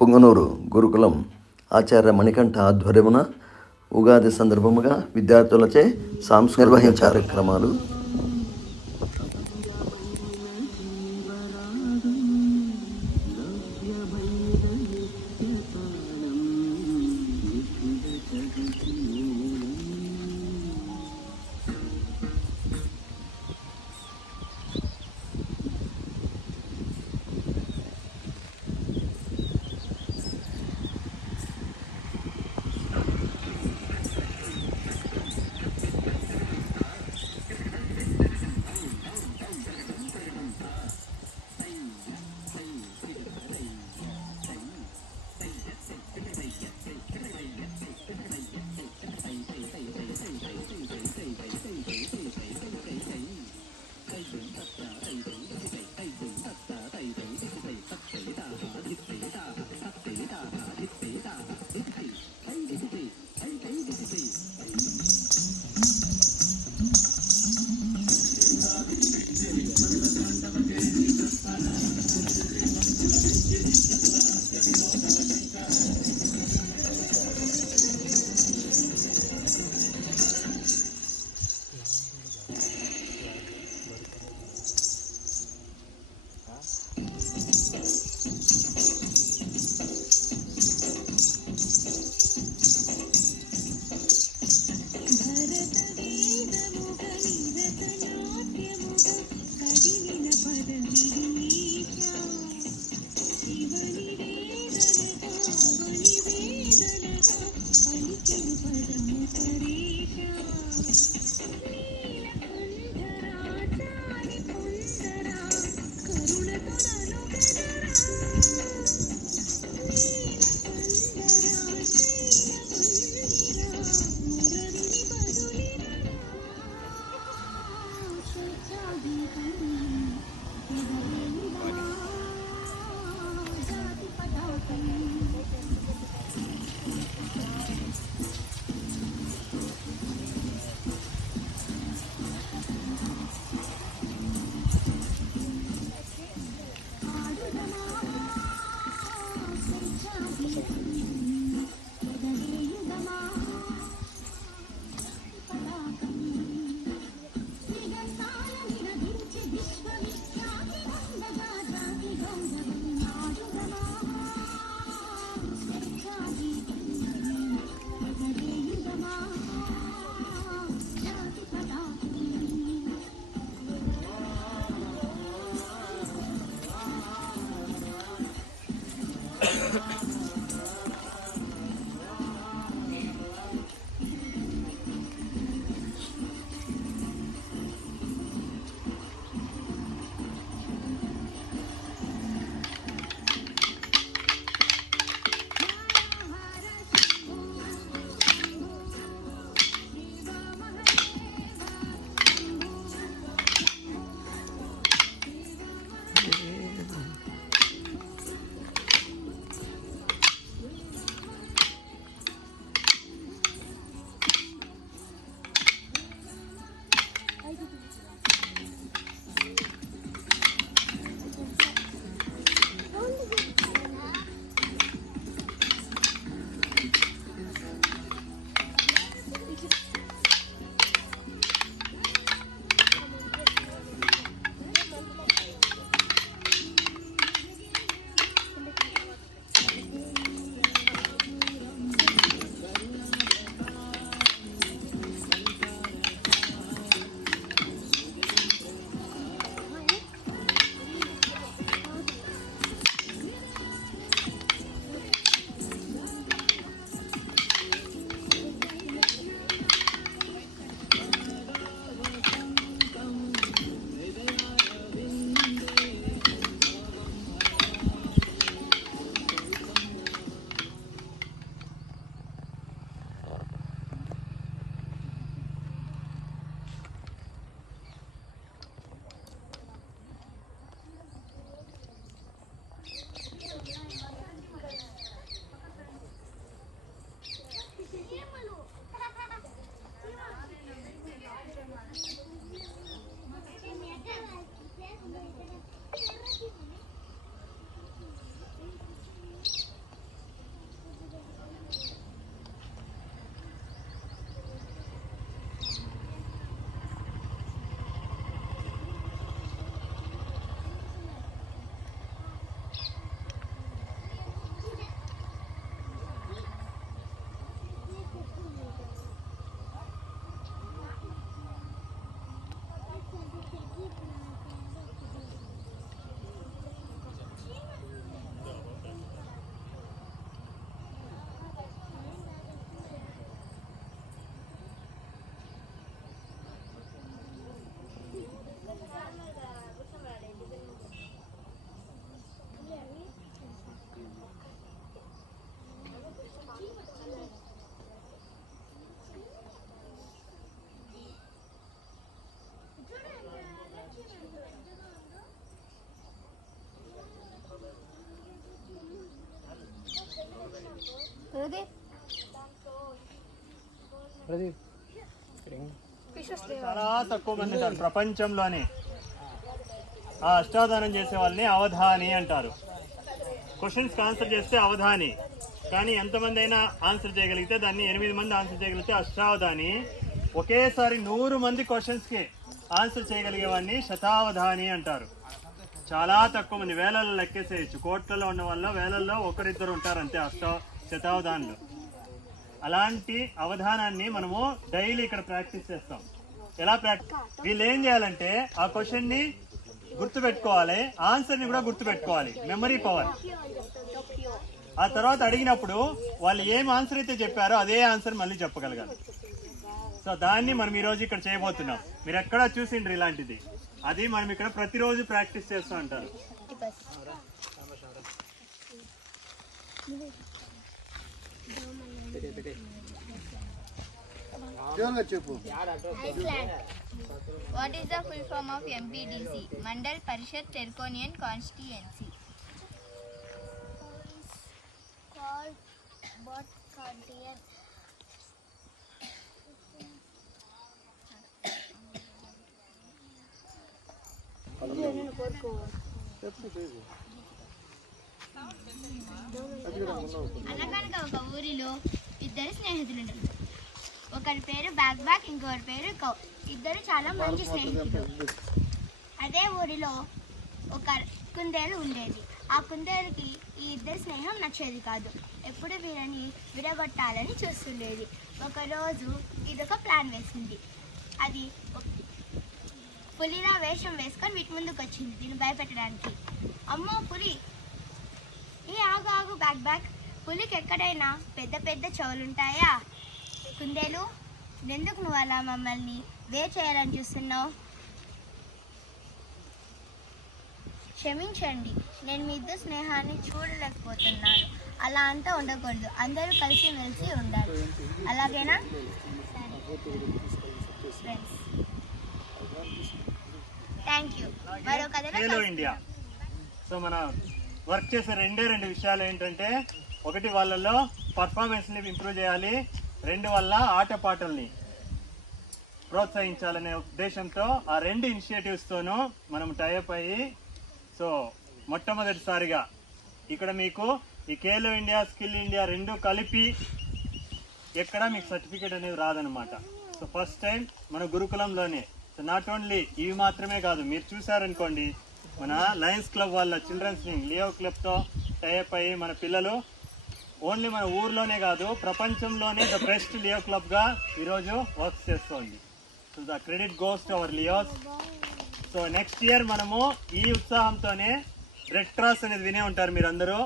పుంగనూరు గురుకులం ఆచార్య మణికంఠ ఆధ్వర్యమున ఉగాది సందర్భముగా విద్యార్థులచే నిర్వహించే కార్యక్రమాలు. చాలా తక్కువ మంది ఉంటారు ప్రపంచంలోనే. ఆ అష్టావధానం చేసే వాళ్ళని అవధాని అంటారు. క్వశ్చన్స్ ఆన్సర్ చేస్తే అవధాని, కానీ ఎంతమంది అయినా ఆన్సర్ చేయగలిగితే దాన్ని 8 మంది ఆన్సర్ చేయగలిగితే అష్టావధాని. ఒకేసారి 100 మంది క్వశ్చన్స్కి ఆన్సర్ చేయగలిగేవాడిని శతావధాని అంటారు. చాలా తక్కువ మంది, వేలల్లో లెక్కేసేయచ్చు. కోట్లలో ఉన్న వాళ్ళ వేలల్లో ఒకరిద్దరు ఉంటారు అంతే శతావధానులు. అలాంటి అవధానాన్ని మనము డైలీ ఇక్కడ ప్రాక్టీస్ చేస్తాం. ఎలా వీళ్ళు ఏం చేయాలంటే ఆ క్వశ్చన్ని గుర్తుపెట్టుకోవాలి, ఆన్సర్ని కూడా గుర్తుపెట్టుకోవాలి, మెమరీ పవర్. ఆ తర్వాత అడిగినప్పుడు వాళ్ళు ఏం ఆన్సర్ అయితే చెప్పారో అదే ఆన్సర్ మళ్ళీ చెప్పగలగాలి. సో దాన్ని మనం ఈరోజు ఇక్కడ చేయబోతున్నాం. మీరు ఎక్కడా చూసిండ్రు ఇలాంటిది, అది మనం ఇక్కడ ప్రతిరోజు ప్రాక్టీస్ చేస్తూ ఉంటారు. What is the full form of MPDC? Mandal Parishad Terconian Constituency. Called what Kantian? అనగనగా ఒక ఊరిలో ఇద్దరు స్నేహితులు ఉంటారు. ఒకరి పేరు బ్యాక్, ఇంకొకరి పేరు కౌ. ఇద్దరు చాలా మంచి స్నేహితులు. అదే ఊరిలో ఒక కుందేలు ఉండేది. ఆ కుందేలుకి ఈ ఇద్దరి స్నేహం నచ్చేది కాదు. ఎప్పుడు వీళ్ళని విడగొట్టాలని చూస్తుండేది. ఒకరోజు ఇదొక ప్లాన్ వేసింది. అది పులిలా వేషం వేసుకొని వీటి ముందుకు వచ్చింది దీన్ని భయపెట్టడానికి. అమ్మో పులి! ఆగు బ్యాక్, పులికి ఎక్కడైనా పెద్ద పెద్ద చెవులుంటాయా? కుందేలు, ఎందుకు నువ్వు అలా మమ్మల్ని చేయాలని చూస్తున్నావు? క్షమించండి, నేను మీ ఇద్దరు స్నేహాన్ని చూడలేకపోతున్నాను. అలా అంతా ఉండకూడదు, అందరూ కలిసిమెలిసి ఉండాలి. అలాగేనా? Friends, thank you. మరో ఖేలో ఇండియా. సో మన వర్క్ చేసే రెండు విషయాలు ఏంటంటే, ఒకటి వాళ్ళలో పర్ఫార్మెన్స్ని ఇంప్రూవ్ చేయాలి, 2 వల్ల ఆటపాటల్ని ప్రోత్సహించాలనే ఉద్దేశంతో ఆ 2 ఇనిషియేటివ్స్తోనూ మనం టైఅప్ అయ్యి, సో మొట్టమొదటిసారిగా ఇక్కడ మీకు ఈ ఖేలో ఇండియా, స్కిల్ ఇండియా 2 కలిపి ఎక్కడ మీకు సర్టిఫికేట్ అనేది రాదనమాట. సో ఫస్ట్ టైం మన గురుకులంలోనే. సో నాట్ ఓన్లీ ఇవి మాత్రమే కాదు, మీరు చూసారనుకోండి మన లయన్స్ క్లబ్ వాళ్ళ చిల్డ్రన్స్ వింగ్ లియో క్లబ్తో టైఅప్ అయ్యి మన పిల్లలు ఓన్లీ మన ఊర్లోనే కాదు ప్రపంచంలోనే ద బెస్ట్ లియో క్లబ్గా ఈరోజు వర్క్ చేస్తోంది. So the credit goes to our లియోస్. So next year మనము ఈ ఉత్సాహంతోనే రెడ్ క్రాస్ అనేది వినే ఉంటారు మీరందరూ.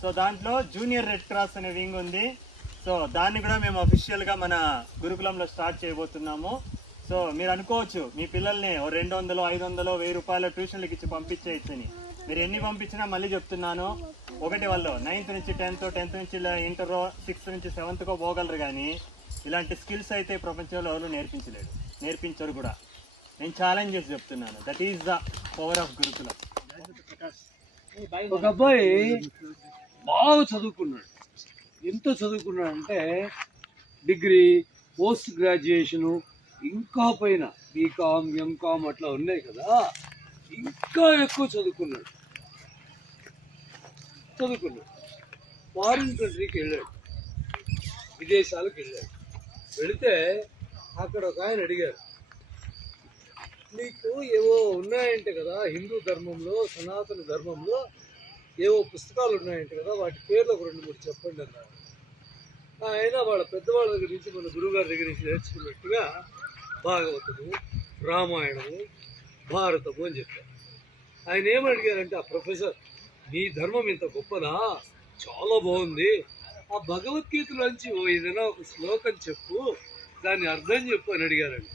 సో దాంట్లో జూనియర్ రెడ్ క్రాస్ అనే వింగ్ ఉంది. సో దాన్ని కూడా మేము అఫీషియల్గా మన గురుకులంలో స్టార్ట్ చేయబోతున్నాము. సో మీరు అనుకోవచ్చు మీ పిల్లల్ని 200, 500, 1000 రూపాయల ట్యూషన్లకు ఇచ్చి పంపించేయచ్చని. మీరు ఎన్ని పంపించినా మళ్ళీ చెప్తున్నాను, ఒకటి వాళ్ళు 9th నుంచి 10th, 10th నుంచి ఇంటర్, 6th నుంచి 7th పోగలరు, కానీ ఇలాంటి స్కిల్స్ అయితే ప్రపంచంలో ఎవరు నేర్పించరు కూడా. నేను ఛాలెంజ్ చేసి చెప్తున్నాను, that is the power of Gurukulam. ఒక అబ్బాయి బాగా చదువుకున్నాడు. ఎంత చదువుకున్నాడు అంటే డిగ్రీ, పోస్ట్ గ్రాడ్యుయేషను, ఇంకా పైన బీకామ్, ఎంకామ్ అట్లా ఉన్నాయి కదా, ఇంకా ఎక్కువ చదువుకున్నాడు. ఫారిన్ కంట్రీకి వెళ్ళాడు, విదేశాలకు వెళ్ళాడు. వెళితే అక్కడ ఒక ఆయన అడిగారు, నీకు ఏవో ఉన్నాయంటే కదా హిందూ ధర్మంలో, సనాతన ధర్మంలో ఏవో పుస్తకాలు ఉన్నాయంటే కదా, వాటి పేర్లు ఒక 2-3 చెప్పండి అన్నారు. ఆయన వాళ్ళ పెద్దవాళ్ళ దగ్గర నుంచి, మన గురువుగారి దగ్గర నుంచి నేర్చుకున్నట్టుగా భాగవతము, రామాయణము, భారతము అని చెప్పారు. ఆయన ఏమడిగారంటే, ఆ ప్రొఫెసర్, నీ ధర్మం ఇంత గొప్పదా, చాలా బాగుంది, ఆ భగవద్గీతలోంచి ఏదైనా ఒక శ్లోకం చెప్పు, దాన్ని అర్థం చెప్పు అని అడిగారండి.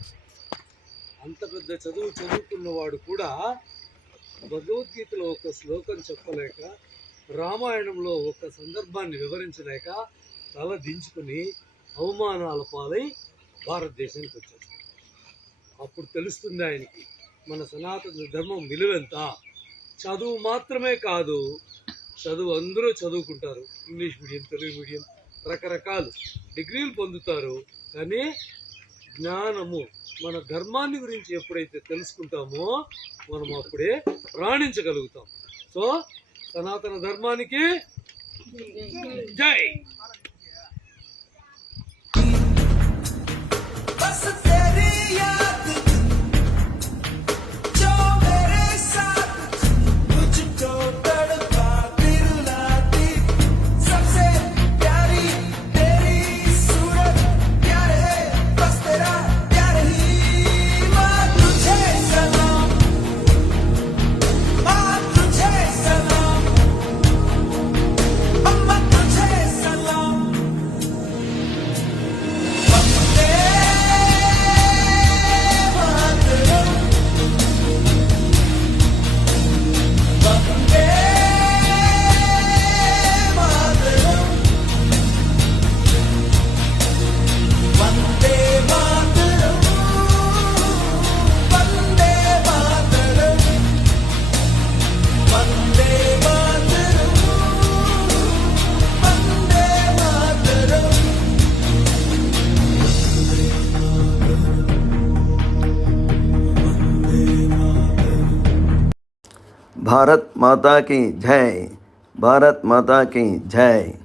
అంత పెద్ద చదువుకున్నవాడు కూడా భగవద్గీతలో ఒక శ్లోకం చెప్పలేక, రామాయణంలో ఒక సందర్భాన్ని వివరించలేక తల దించుకుని అవమానాల పాలై భారతదేశానికి వచ్చాడు. అప్పుడు తెలుస్తుంది ఆయనకి మన సనాతన ధర్మం విలువెంత. చదువు మాత్రమే కాదు, చదువు అందరూ చదువుకుంటారు, ఇంగ్లీష్ మీడియం, తెలుగు మీడియం, రకరకాలు డిగ్రీలు పొందుతారు. కానీ జ్ఞానము, మన ధర్మాన్ని గురించి ఎప్పుడైతే తెలుసుకుంటామో మనం అప్పుడే రాణించగలుగుతాం. సో సనాతన ధర్మానికి జై. भारत माता की जय, भारत माता की जय.